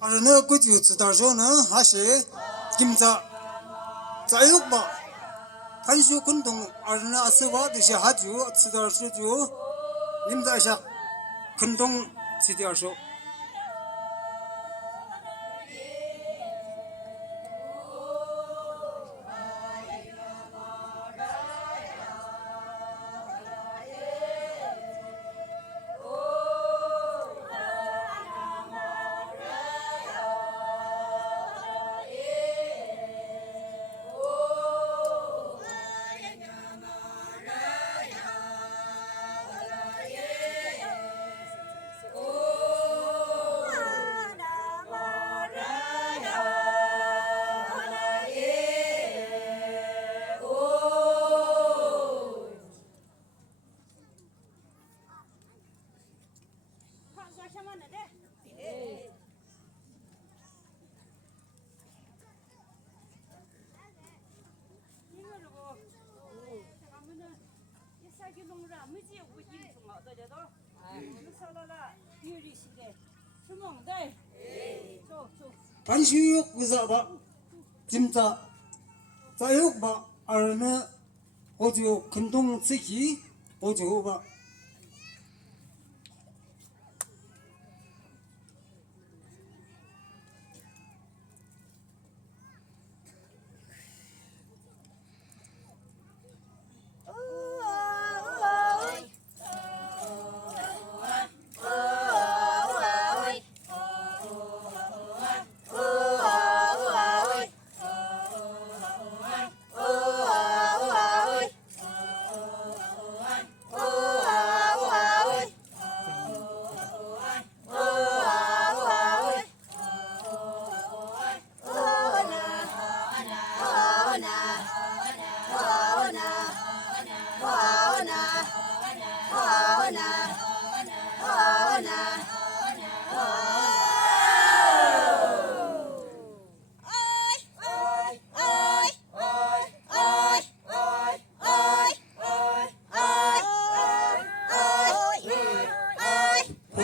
而那个就知道说呢，还是今朝再有吧。盘修滚动，而那是我的些哈就吃点水就，你们在下滚动吃点手。盘修不是吧？今朝再有吧，而呢我就滚动自己，我就吧。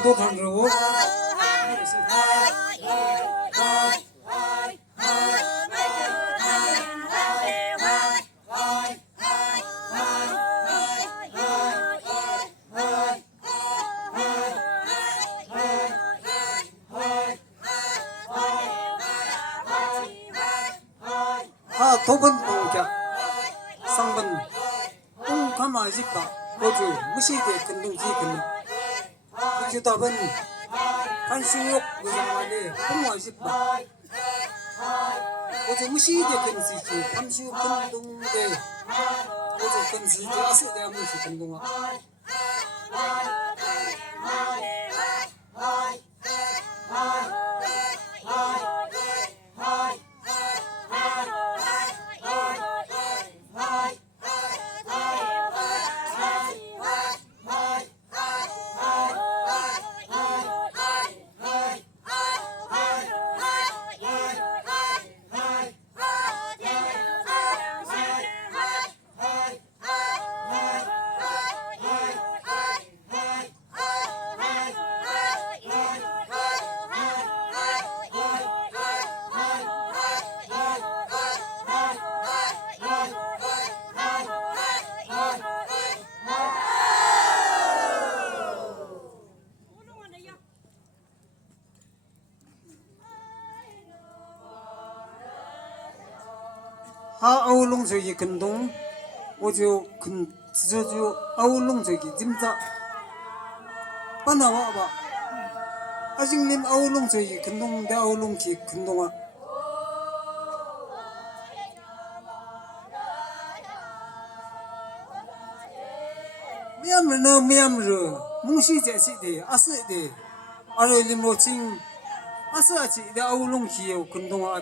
多看着我。두 번 동자, 3번 동가마 집가, 고주 무시대 근동지 근동. 이제 답은 한신욕 의장만의 홍화 집가. 고주 무시대 근시지, 한신욕 근동대 고주 근시지 아세대 무시 근동아. 아울롱저기 근동 오죠 근 저주 아울롱저기 짐자 빠나와 봐 아직님 아울롱저기 근동 내 아울롱기 근동아 미암르 미암르 뭉시제시데 아스데 아르림로칭 아스아치 내 아울롱기요 근동아